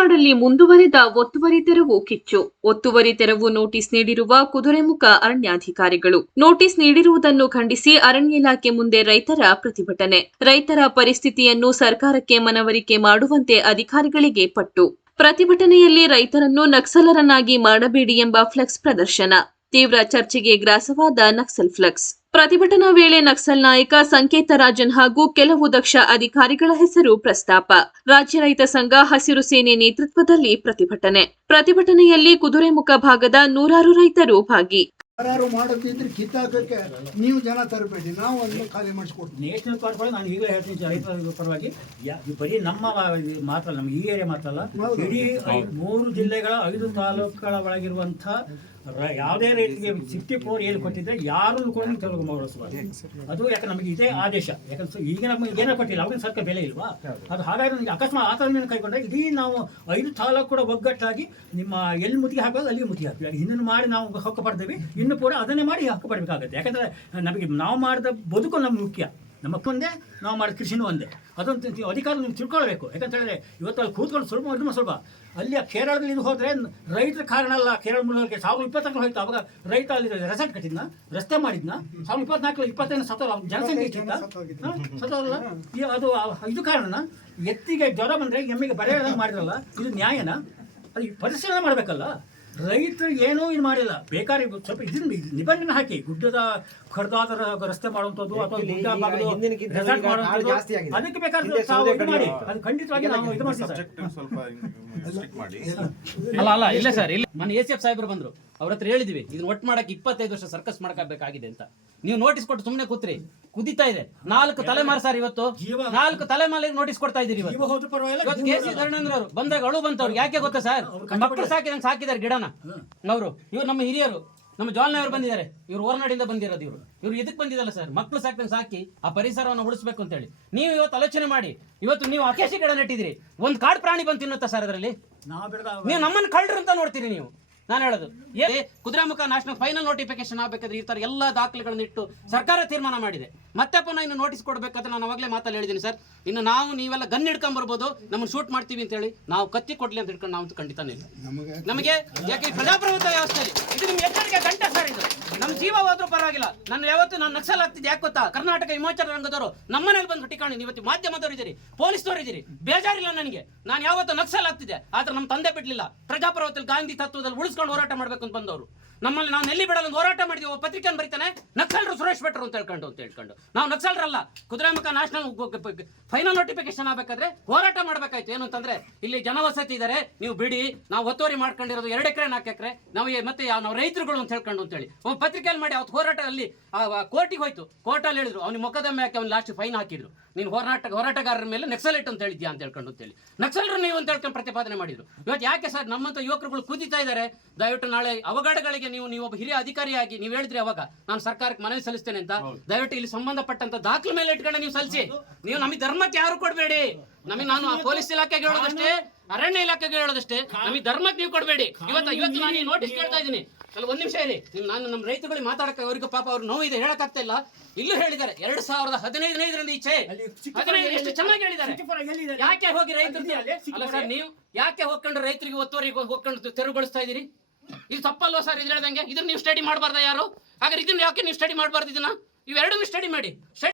ಮಲೆನಾಡಲ್ಲಿ ಮುಂದುವರೆದ ಒತ್ತುವರಿ ತೆರವು ಕಿಚ್ಚು. ಒತ್ತುವರಿ ತೆರವು ನೋಟಿಸ್ ನೀಡಿರುವ ಕುದುರೆಮುಖ ಅರಣ್ಯಾಧಿಕಾರಿಗಳು. ನೋಟಿಸ್ ನೀಡಿರುವುದನ್ನು ಖಂಡಿಸಿ ಅರಣ್ಯ ಇಲಾಖೆ ಮುಂದೆ ರೈತರ ಪ್ರತಿಭಟನೆ. ರೈತರ ಪರಿಸ್ಥಿತಿಯನ್ನು ಸರ್ಕಾರಕ್ಕೆ ಮನವರಿಕೆ ಮಾಡುವಂತೆ ಅಧಿಕಾರಿಗಳಿಗೆ ಪಟ್ಟು. ಪ್ರತಿಭಟನೆಯಲ್ಲಿ ರೈತರನ್ನು ನಕ್ಸಲರನ್ನಾಗಿ ಮಾಡಬೇಡಿ ಎಂಬ ಫ್ಲೆಕ್ಸ್ ಪ್ರದರ್ಶನ. ತೀವ್ರ ಚರ್ಚೆಗೆ ಗ್ರಾಸವಾದ ನಕ್ಸಲ್ ಫ್ಲೆಕ್ಸ್. ಪ್ರತಿಭಟನಾ ವೇಳೆ ನಕ್ಸಲ್ ನಾಯಕ ಸಂಕೇತ ರಾಜನ್ ಹಾಗೂ ಕೆಲವು ದಕ್ಷ ಅಧಿಕಾರಿಗಳ ಹೆಸರು ಪ್ರಸ್ತಾಪ. ರಾಜ್ಯ ರೈತ ಸಂಘ ಹಸಿರು ಸೇನೆ ನೇತೃತ್ವದಲ್ಲಿ ಪ್ರತಿಭಟನೆ. ಪ್ರತಿಭಟನೆಯಲ್ಲಿ ಕುದುರೆಮುಖ ಭಾಗದ ನೂರಾರು ರೈತರು ಭಾಗಿ. ಯಾರು ಮಾಡೋದಿದ್ರೆ ಕಿತ್ತಾಕಕ್ಕೆ ನೀವು ಜನ ತರಬೇಡಿ ನಾವು ಅದನ್ನು ಖಾಲಿ ಮಾಡಿಸ್ಕೊಡ್ತೀವಿ. ನ್ಯಾಷನಲ್ ಪಾರ್ಕ್ ಒಳಗೆ ನಾನು ಈಗಲೇ ಹೇಳ್ತೀನಿ ರೈತರ ಪರವಾಗಿ ಯಾ- ಇದು ಬರೀ ನಮ್ಮ ಮಾತ್ರ ಅಲ್ಲ, ನಮ್ಮ ಈ ಏರಿಯಾ ಮಾತ್ರ ಅಲ್ಲ. ಹೌದು. ಇಡೀ ಐ- ಮೂರು ಜಿಲ್ಲೆಗಳ ಐದು ತಾಲೂಕುಗಳ ಒಳಗಿರುವಂಥ ರ- ಯಾವುದೇ ರೈತರಿಗೆ ಸಿಕ್ಸ್ಟಿ ಫೋರ್ ಏನು ಕೊಟ್ಟಿದ್ರೆ ಯಾರು ಕೂಡ ತೆಲುಗು ಮಾಡಿಸಬಾರ್ದು ಅದು ಯಾಕೆ ನಮಗೆ ಇದೇ ಆದೇಶ. ಯಾಕಂದ್ರೆ ಈಗ ನಮಗೆ ಏನೋ ಕೊಟ್ಟಿಲ್ಲ ಅವ್ರಿಗೆ ಸರ್ಕಾರ ಬೆಲೆ ಇಲ್ವಾ? ಅದು ಹಾಗಾಗಿ ನಮಗೆ ಅಕಸ್ಮಾತ್ ಆ ಥರ ಕೈಗೊಂಡ್ರೆ ಇಡೀ ನಾವು ಐದು ತಾಲೂಕು ಕೂಡ ಒಗ್ಗಟ್ಟಾಗಿ ನಿಮ್ಮ ಎಲ್ಲಿ ಮುತ್ತಿಗೆ ಹಾಕೋದು ಅಲ್ಲಿಗೆ ಮುತ್ತಿಗೆ ಹಾಕ್ತೀವಿ. ಇನ್ನೊಂದು ಮಾಡಿ ನಾವು ಹಕ್ಕು ಪಡ್ತೀವಿ ಇನ್ನು ಕೂಡ ಅದನ್ನೇ ಮಾಡಿ ಹಕ್ಕು ಪಡಬೇಕಾಗುತ್ತೆ. ಯಾಕಂದ್ರೆ ನಮಗೆ ನಾವು ಮಾಡಿದ ಬದುಕು ನಮ್ಗೆ ಮುಖ್ಯ. ನಮ್ಮ ಒಂದೇ, ನಾವು ಮಾಡಿದ ಕೃಷಿನೂ ಒಂದೇ. ಅದೊಂದು ನೀವು ಅಧಿಕಾರ ನೀವು ತಿಳ್ಕೊಳ್ಬೇಕು. ಯಾಕಂತ ಹೇಳಿದ್ರೆ ಇವತ್ತು ಅಲ್ಲಿ ಕೂತ್ಕೊಂಡು ಸ್ವಲ್ಪ ಇದು ಸ್ವಲ್ಪ. ಅಲ್ಲಿ ಕೇರಳದಲ್ಲಿ ಇದು ಹೋದರೆ ರೈತರ ಕಾರಣ ಅಲ್ಲ, ಕೇರಳ ಮೂಲಕ್ಕೆ ಸಾವಿರದ ಇಪ್ಪತ್ತಕ್ಕೆ ಹೋಯ್ತು. ಅವಾಗ ರೈತ ಅಲ್ಲಿ ರೆಸಾರ್ಟ್ ಕಟ್ಟಿದ್ನ, ರಸ್ತೆ ಮಾಡಿದ್ನ. ಸಾವಿರದ ಇಪ್ಪತ್ನಾಲ್ಕು ಇಪ್ಪತ್ತೈದು ಸತ್ತ ಜನಸಂಖ್ಯೆ ಇಷ್ಟಿತ್ತ ಹಾ? ಸತ್ತೋದಲ್ಲ? ಈ ಅದು ಇದು ಕಾರಣನ ಎತ್ತಿಗೆ ಜ್ವರ ಬಂದರೆ ಎಮ್ಮೆಗೆ ಬರೆಯೋದಂಗೆ ಮಾಡಿರಲ್ಲ ಇದು ನ್ಯಾಯನ? ಅದು ಪರಿಶೀಲನೆ ಮಾಡಬೇಕಲ್ಲ? ರೈತರು ಏನೂ ಇದು ಮಾಡಿಲ್ಲ. ಬೇಕಾದ್ರೆ ಸ್ವಲ್ಪ ಇದನ್ನ ನಿಬಂಧನೆ ಹಾಕಿ ಗುಡ್ಡದ ಕಡ್ದಾದ ರಸ್ತೆ ಮಾಡುವಂಥದ್ದು ಅಥವಾ ಗುಡ್ಡ ಕಾಡು ಮಾಡುವಂಥದ್ದು, ಜಾಸ್ತಿ ಆಗಿದೆ. ಅದಕ್ಕೆ ಬೇಕಾದ್ರೆ ಮಾಡಿ ಅದು ಖಂಡಿತವಾಗಿ ನಾವು ಇದು ಮಾಡ್ತೀವಿ ಸರ್. ಸ್ವಲ್ಪ ಸ್ಟಿಕ್ ಮಾಡಿ. ಅಲ್ಲ ಅಲ್ಲ ಇಲ್ಲ ಸರ್ ಇಲ್ಲ. ಮನೆ ಎ ಸಿ ಎಫ್ ಸಾಹೇಬರು ಬಂದ್ರು. ಅವ್ರ ಹತ್ರ ಹೇಳಿದ್ವಿ ಇದನ್ನ ಒಟ್ಟು ಮಾಡಕ್ಕೆ ಇಪ್ಪತ್ತೈದು ವರ್ಷ ಸರ್ಕಸ್ ಮಾಡ್ಕೋಬೇಕಾಗಿದೆ ಅಂತ. ನೀವು ನೋಟಿಸ್ ಕೊಟ್ಟು ಸುಮ್ಮನೆ ಕೂತ್ರಿ ಕುದಿತಾ ಇದೆ. ನಾಲ್ಕು ತಲೆಮಾರು ಸರ್ ಇವತ್ತು ನಾಲ್ಕು ತಲೆಮಾರಿಗೆ ನೋಟಿಸ್ ಕೊಡ್ತಾ ಇದೀರಿ ಇವತ್ತು. ಕೆ ಸಿ ಅವರು ಬಂದಾಗ ಅಳು ಬಂತವ್ರು ಯಾಕೆ ಗೊತ್ತಾ ಸರ್ ಮಕ್ಕಳು ಸಾಕಿದಂಗೆ ಸಾಕಿದ್ದಾರೆ ಗಿಡನ. ಅವರು ಇವ್ರು ನಮ್ಮ ಹಿರಿಯರು ನಮ್ಮ ಜಾಲ್ನ ಅವರು ಬಂದಿದ್ದಾರೆ. ಇವ್ರು ಓರ್ನಾಡಿಂದ ಬಂದಿರೋದು ಇವರು. ಇವ್ರು ಇದಕ್ಕೆ ಬಂದಿದ್ದಲ್ಲ ಸರ್ ಮಕ್ಕಳು ಸಾಕಿದಂಗೆ ಸಾಕಿ ಆ ಪರಿಸರವನ್ನು ಉಳಿಸ್ಬೇಕು ಅಂತ ಹೇಳಿ. ನೀವು ಇವತ್ತು ಆಲೋಚನೆ ಮಾಡಿ ಇವತ್ತು ನೀವು ಅಕೇಶಿ ಗಿಡ ನೆಟ್ಟಿದ್ರಿ ಒಂದು ಕಾಡು ಪ್ರಾಣಿ ಬಂದು ತಿನ್ನುತ್ತಾ ಸರ್ ಅದರಲ್ಲಿ? ನಾವು ನಮ್ಮನ್ನು ಕಳ್ರು ಅಂತ ನೋಡ್ತೀರಿ ನೀವು. ನಾನು ಹೇಳೋದು ಏ ಕುದುರೆಮುಖ ನ್ಯಾಷನಲ್ ಫೈನಲ್ ನೋಟಿಫಿಕೇಶನ್ ಆಗಬೇಕಾದ್ರೆ ಈ ತರ ಎಲ್ಲ ದಾಖಲೆಗಳನ್ನ ಇಟ್ಟು ಸರ್ಕಾರ ತೀರ್ಮಾನ ಮಾಡಿದೆ. ಮತ್ತೆ ಪುನಃ ಇನ್ನು ನೋಟಿಸ್ ಕೊಡಬೇಕಾದ್ರೆ ನಾನು ಅವಾಗಲೇ ಮಾತಲ್ಲಿ ಹೇಳಿದ್ದೀನಿ ಸರ್. ಇನ್ನು ನಾವು ನೀವೆಲ್ಲ ಗನ್ ಹಿಡ್ಕೊಂಬರ್ಬೋದು ನಮ್ಮನ್ನು ಶೂಟ್ ಮಾಡ್ತೀವಿ ಅಂತ ಹೇಳಿ ನಾವು ಕತ್ತಿ ಕೊಡ್ಲಿ ಅಂತ ಹಿಡ್ಕೊಂಡು ನಾವು ಖಂಡಿತ ಇಲ್ಲ ನಮಗೆ ನಮಗೆ ಯಾಕೆ ಈ ಪ್ರಜಾಪ್ರಭುತ್ವ ವ್ಯವಸ್ಥೆಯಲ್ಲಿ ಇದು ನಿಮ್ಮ ಎಚ್ಚರಿಕೆ ಗಂಟೆ ಸರ್ ಇದು. ನಮ್ಮ ಜೀವ ಹೋದ್ರೂ ಪರವಾಗಿಲ್ಲ. ನಾನು ಯಾವತ್ತು ನಾನು ನಕ್ಸಲ್ ಆಗ್ತಿದ್ದೆ ಯಾಕೆ ಗೊತ್ತಾ? ಕರ್ನಾಟಕ ವಿಮೋಚನ ರಂಗದವರು ನಮ್ಮನೇಲಿ ಬಂದು ಟಿಕಾಣಿ ಇವತ್ತು ಮಾಧ್ಯಮದವರು ಇದ್ದೀರಿ ಪೊಲೀಸ್ನವರು ಇದ್ದೀರಿ ಬೇಜಾರಿಲ್ಲ ನನಗೆ. ನಾನು ಯಾವತ್ತು ನಕ್ಸಲ್ ಆಗ್ತಿದ್ದೆ ಆದ್ರೆ ನಮ್ಮ ತಂದೆ ಬಿಡ್ಲಿಲ್ಲ. ಪ್ರಜಾಪ್ರಭುತ್ವದಲ್ಲಿ ಗಾಂಧಿ ತತ್ವದಲ್ಲಿ ಉಳಿಸ್ಕೊಂಡು ಹೋರಾಟ ಮಾಡ್ಬೇಕು ಅಂತ ಬಂದವರು. ನಮ್ಮಲ್ಲಿ ನಾವು ಎಲ್ಲಿ ಬಿಡಲ್ಲ ಹೋರಾಟ ಮಾಡಿದೀವಿ ಪತ್ರಿಕೆಯನ್ನು ಬರೀತಾನೆ, ನಕ್ಸಲರು ಸುರೇಶ್ ಭಟ್ರು ಅಂತ ಹೇಳ್ಕೊಂಡು ಅಂತ ಹೇಳ್ಕೊಂಡು. ನಾವು ನಕ್ಸಲರಲ್ಲ, ಕುದುರೆಮುಖ ನ್ಯಾಷನಲ್ ಫೈನಲ್ ನೋಟಿಫಿಕೇಶನ್ ಆಗಬೇಕಾದ್ರೆ ಹೋರಾಟ ಮಾಡಬೇಕಾಯ್ತು. ಏನು ಅಂತಂದ್ರೆ, ಇಲ್ಲಿ ಜನವಸತಿ ಇದ್ದಾರೆ ನೀವು ಬಿಡಿ, ನಾವು ಒತ್ತುವರಿ ಮಾಡ್ಕೊಂಡಿರೋದು ಎರಡು ಎಕರೆ, ನಾಲ್ಕು ಎಕರೆ, ನಾವು ಮತ್ತೆ ನಾವು ರೈತರುಗಳು ಅಂತ ಹೇಳ್ಕೊಂಡು ಅಂತೇಳಿ ಒಬ್ಬ ಪತ್ರಿಕೆಯಲ್ಲಿ ಮಾಡಿ, ಅವತ್ತು ಹೋರಾಟ ಅಲ್ಲಿ ಕೋರ್ಟಿಗೆ ಹೋಯ್ತು. ಕೋರ್ಟಲ್ಲಿ ಹೇಳಿದ್ರು, ಅವ್ನಿಗೆ ಮೊಕದ್ದಮೆ ಹಾಕಿ ಅವ್ನು ಲಾಸ್ಟ್ ಫೈನ್ ಹಾಕಿದ್ರು. ನೀನು ಹೋರಾಟ, ಹೋರಾಟಗಾರರ ಮೇಲೆ ನಕ್ಸಲೈಟ್ ಅಂತ ಹೇಳಿದ್ಯಾ ಅಂತ ಹೇಳ್ಕೊಂಡು ಅಂತೇಳಿ ನಕ್ಸಲ್ರು ನೀವು ಅಂತ ಹೇಳ್ಕೊಂಡು ಪ್ರತಿಪಾದನೆ ಮಾಡಿದ್ರು. ಇವತ್ತು ಯಾಕೆ ಸರ್ ನಮ್ಮಂತ ಯುವಕರುಗಳು ಕುದಿತಾ ಇದ್ದಾರೆ? ದಯವಿಟ್ಟು ನಾಳೆ ಅವಘಡಗಳಿಗೆ ನೀವು ನೀವು ಒಬ್ಬ ಹಿರಿಯ ಅಧಿಕಾರಿಯಾಗಿ ನೀವು ಹೇಳಿದ್ರಿ ಅವಾಗ ನಾನು ಸರ್ಕಾರಕ್ಕೆ ಮನವಿ ಸಲ್ಲಿಸ್ತೇನೆ ಅಂತ. ದಯವಿಟ್ಟು ಇಲ್ಲಿ ಸಂಬಂಧಪಟ್ಟಂತ ದಾಖಲೆ ಮೇಲೆ ಇಟ್ಕೊಂಡು ನೀವು ಸಲ್ಲಿಸಿ. ನೀವು ನಮಗೆ ಧರ್ಮಕ್ಕೆ ಯಾರು ಕೊಡಬೇಡಿ? ನಮಗೆ ನಾನು ಪೊಲೀಸ್ ಇಲಾಖೆಗೆ ಹೇಳೋದಷ್ಟೇ ಅರಣ್ಯ ಇಲಾಖೆಗೆ ಹೇಳೋದಷ್ಟೇ ನಮಗೆ ಧರ್ಮಕ್ಕೆ ನೀವು ಕೊಡಬೇಡಿ. ಇವತ್ತು ಇವತ್ತು ನಾನು ನೋಟಿಸ್ ಕೇಳ್ತಾ ಇದ್ದೀನಿ. ಅಲ್ಲ ಒಂದು ನಿಮಿಷ ಇರಿ. ನಿಮ್ ನಾನು ನಮ್ಮ ರೈತರುಗಳಿಗೆ ಮಾತಾಡಕ್ಕೆ ಅವ್ರಿಗೆ ಪಾಪ ಅವ್ರು ನೋವು ಇದೆ ಹೇಳಕ್ಕಾಗ್ತಾ ಇಲ್ಲ. ಇಲ್ಲೂ ಹೇಳಿದ್ದಾರೆ ಎರಡ್ ಸಾವಿರದ ಹದಿನೈದನೇದರಿಂದ ಈಚೆ. ಹದಿನೈದು ಎಷ್ಟು ಚೆನ್ನಾಗಿ ಹೇಳಿದ್ದಾರೆ. ಯಾಕೆ ಹೋಗಿ ರೈತರು ಅಲ್ಲ ಸರ್ ನೀವು ಯಾಕೆ ಹೋಗ್ಕೊಂಡು ರೈತರಿಗೆ ಒತ್ತುವರಿ ಹೋಗ್ಕೊಂಡು ತೆರವುಗೊಳಿಸ್ತಾ ಇದೀರಿ ಇದು ತಪ್ಪಲ್ವಾ ಸರ್ ಇದು ಹೇಳ್ದಂಗೆ? ಇದನ್ನ ನೀವು ಸ್ಟಡಿ ಮಾಡಬಾರ್ದ ಯಾರು? ಹಾಗಾದ್ರೆ ಇದನ್ನ ಯಾಕೆ ನೀವು ಸ್ಟಡಿ ಮಾಡಬಾರ್ದು ಇದನ್ನ? ಇವೆರಡನ್ನೂ ಸ್ಟಡಿ ಮಾಡಿ.